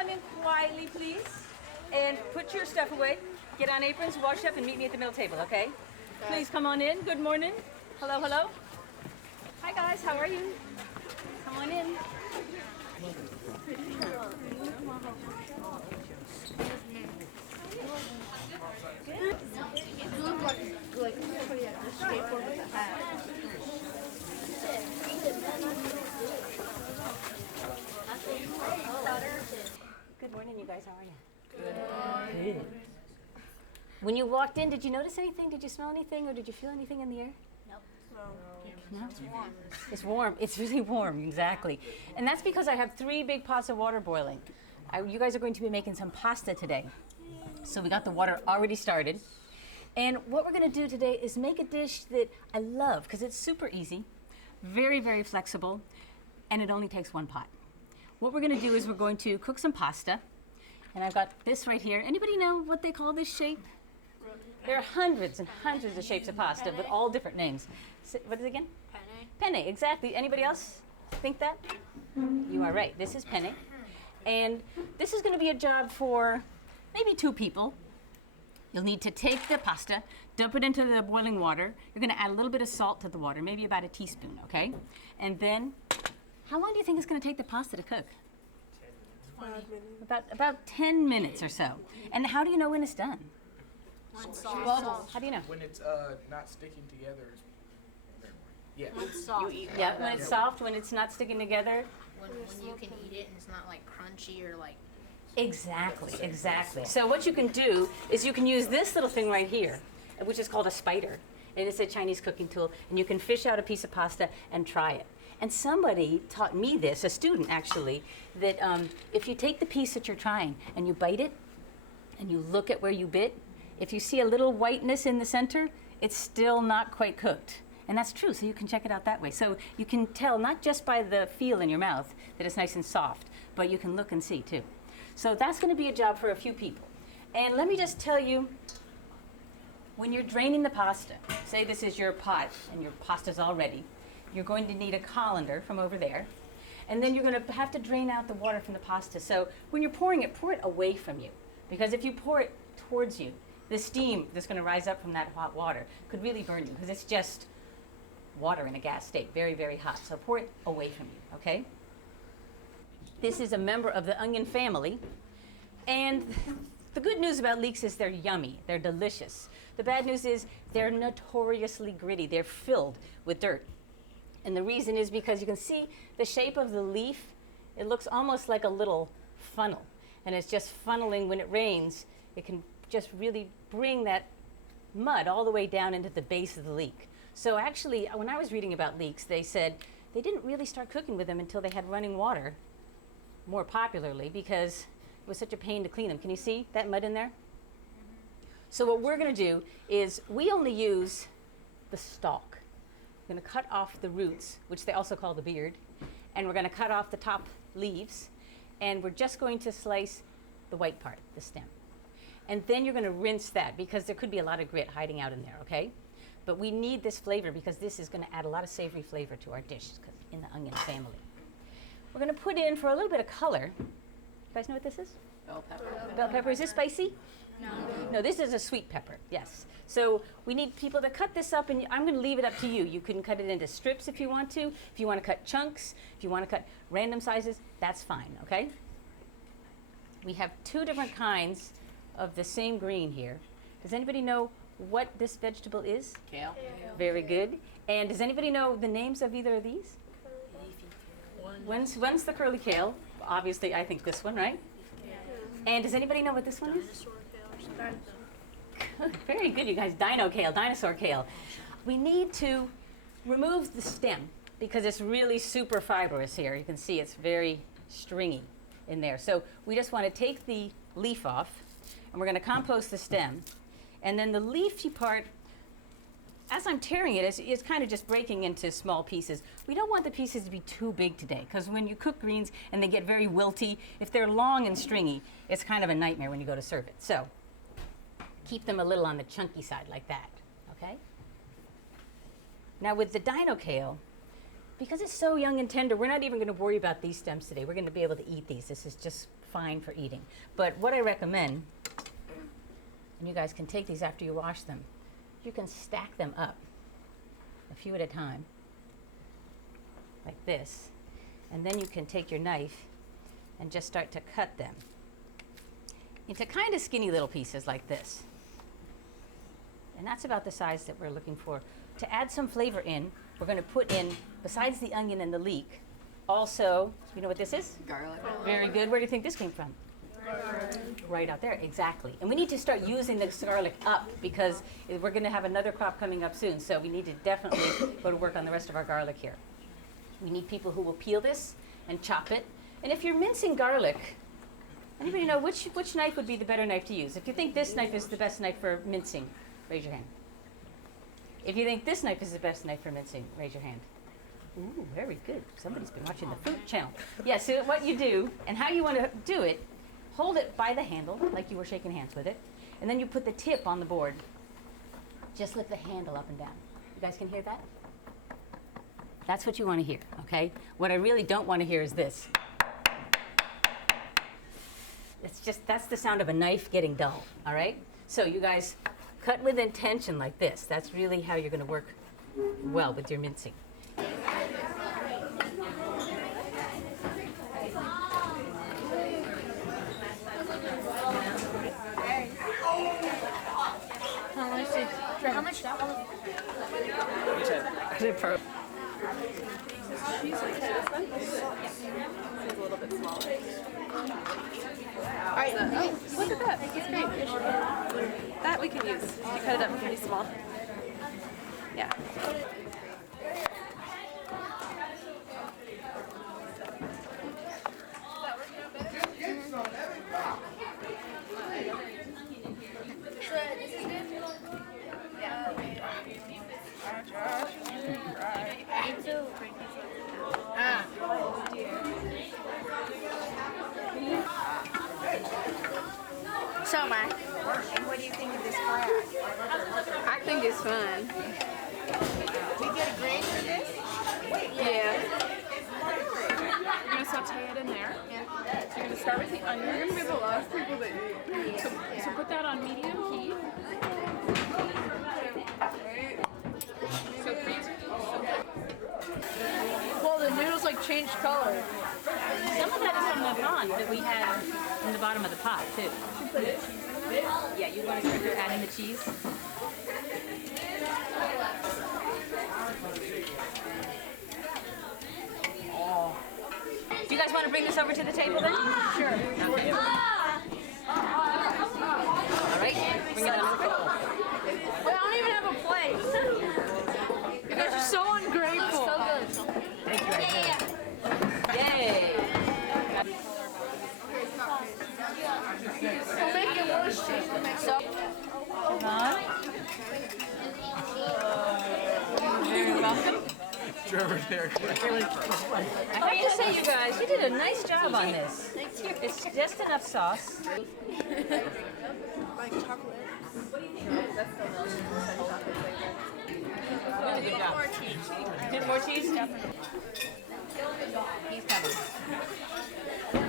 Come in quietly, please, and put your stuff away. Get on aprons, wash up, and meet me at the middle table, okay? Please come on in. Good morning. Hello, hello. Hi, guys. How are you? Come on in. You look like somebody at the skateboard with a hat. Good morning, you guys. How are you? Good. Good. When you walked in, did you notice anything? Did you smell anything, or did you feel anything in the air? No? It's warm. It's warm. It's really warm, exactly. And that's because I have 3 big pots of water boiling. You guys are going to be making some pasta today. So we got the water already started. And what we're going to do today is make a dish that I love because it's super easy, very, very flexible, and it only takes 1 pot. What we're going to do is we're going to cook some pasta. And I've got this right here. Anybody know what they call this shape? There are hundreds and hundreds of shapes of pasta with all different names. What is it again? Penne. Penne, exactly. Anybody else think that? You are right. This is penne. And this is going to be a job for maybe 2 people. You'll need to take the pasta, dump it into the boiling water. You're going to add a little bit of salt to the water, maybe about a teaspoon, okay? And then, how long do you think it's going to take the pasta to cook? 5 minutes. About 10 minutes or so. And how do you know when it's done? When it's soft. Bubbles. How do you know? When it's not sticking together. Yeah. When it's soft. Yeah, when it's soft, when it's not sticking together. When you can eat it and it's not like crunchy or like. Exactly, exactly. So what you can do is you can use this little thing right here, which is called a spider. And it's a Chinese cooking tool, and you can fish out a piece of pasta and try it. And somebody taught me this, a student actually, that if you take the piece that you're trying and you bite it and you look at where you bit, if you see a little whiteness in the center, it's still not quite cooked. And that's true, so you can check it out that way. So you can tell not just by the feel in your mouth that it's nice and soft, but you can look and see too. So that's going to be a job for a few people. And let me just tell you, when you're draining the pasta, say this is your pot and your pasta's all ready, you're going to need a colander from over there. And then you're going to have to drain out the water from the pasta. So when you're pouring it, pour it away from you. Because if you pour it towards you, the steam that's going to rise up from that hot water could really burn you, because it's just water in a gas state, very, very hot. So pour it away from you, okay? This is a member of the onion family. And the good news about leeks is they're yummy, they're delicious. The bad news is they're notoriously gritty. They're filled with dirt. And the reason is because you can see the shape of the leaf. It looks almost like a little funnel. And it's just funneling when it rains. It can just really bring that mud all the way down into the base of the leek. So actually, when I was reading about leeks, they said they didn't really start cooking with them until they had running water more popularly, because it was such a pain to clean them. Can you see that mud in there? So what we're going to do is we only use the stalk. We're going to cut off the roots, which they also call the beard, and we're going to cut off the top leaves, and we're just going to slice the white part, the stem. And then you're going to rinse that, because there could be a lot of grit hiding out in there, okay? But we need this flavor because this is going to add a lot of savory flavor to our dish in the onion family. We're going to put in, for a little bit of color, you guys know what this is? Bell pepper. Bell pepper. Is this spicy? No. No, this is a sweet pepper, yes. So we need people to cut this up, and I'm going to leave it up to you. You can cut it into strips if you want to. If you want to cut chunks, if you want to cut random sizes, that's fine, okay? We have 2 different kinds of the same green here. Does anybody know what this vegetable is? Kale. Very good. And does anybody know the names of either of these? When's the curly kale? Obviously, I think this one, right? Yeah. And does anybody know what this one is? Dinosaur kale. Good. Very good, you guys. Dino kale, dinosaur kale. We need to remove the stem because it's really super fibrous here. You can see it's very stringy in there. So we just want to take the leaf off, and we're going to compost the stem. And then the leafy part, as I'm tearing it, it's kind of just breaking into small pieces. We don't want the pieces to be too big today, because when you cook greens and they get very wilty, if they're long and stringy, it's kind of a nightmare when you go to serve it. So keep them a little on the chunky side like that, okay? Now with the dino kale, because it's so young and tender, we're not even going to worry about these stems today. We're going to be able to eat these. This is just fine for eating. But what I recommend, and you guys can take these after you wash them, you can stack them up a few at a time, like this, and then you can take your knife and just start to cut them into kind of skinny little pieces like this. And that's about the size that we're looking for. To add some flavor in, we're going to put in, besides the onion and the leek, also, you know what this is? Garlic. Very good. Where do you think this came from? Right out there, exactly. And we need to start using this garlic up because we're going to have another crop coming up soon. So we need to definitely go to work on the rest of our garlic here. We need people who will peel this and chop it. And if you're mincing garlic, anybody know which knife would be the better knife to use? If you think this knife is the best knife for mincing, raise your hand. If you think this knife is the best knife for mincing, raise your hand. Ooh, very good. Somebody's been watching the Food Channel. Yeah, so what you do and how you want to do it, hold it by the handle like you were shaking hands with it, and then you put the tip on the board. Just lift the handle up and down. You guys can hear that? That's what you want to hear, okay? What I really don't want to hear is this. That's the sound of a knife getting dull, all right? So you guys cut with intention like this. That's really how you're going to work well with your mincing. How much? Alright, oh, look at that. It's great. That we can use. You cut it up pretty small. Yeah. So am I. And what do you think of this crack? I think it's fun. We get a grade for this? Yeah. You're gonna saute it in there. So you're gonna start with the onion. You're gonna be the last people that eat. So put that on medium heat. So freeze. Well, the noodles like changed color. Some of that is from the pond that we had in the bottom of the pot, too. Yeah, you want to start adding the cheese? Do you guys want to bring this over to the table then? Sure. Okay. All right, bring it on. Wait, I don't even have a plate. You guys are so ungrateful. So good. Thank you, Yay! We'll make it worse, so. Very welcome. Trevor there. I have to say, you guys, you did a nice job on this. It's just enough sauce. Like chocolate. Really good job. More cheese? He's coming.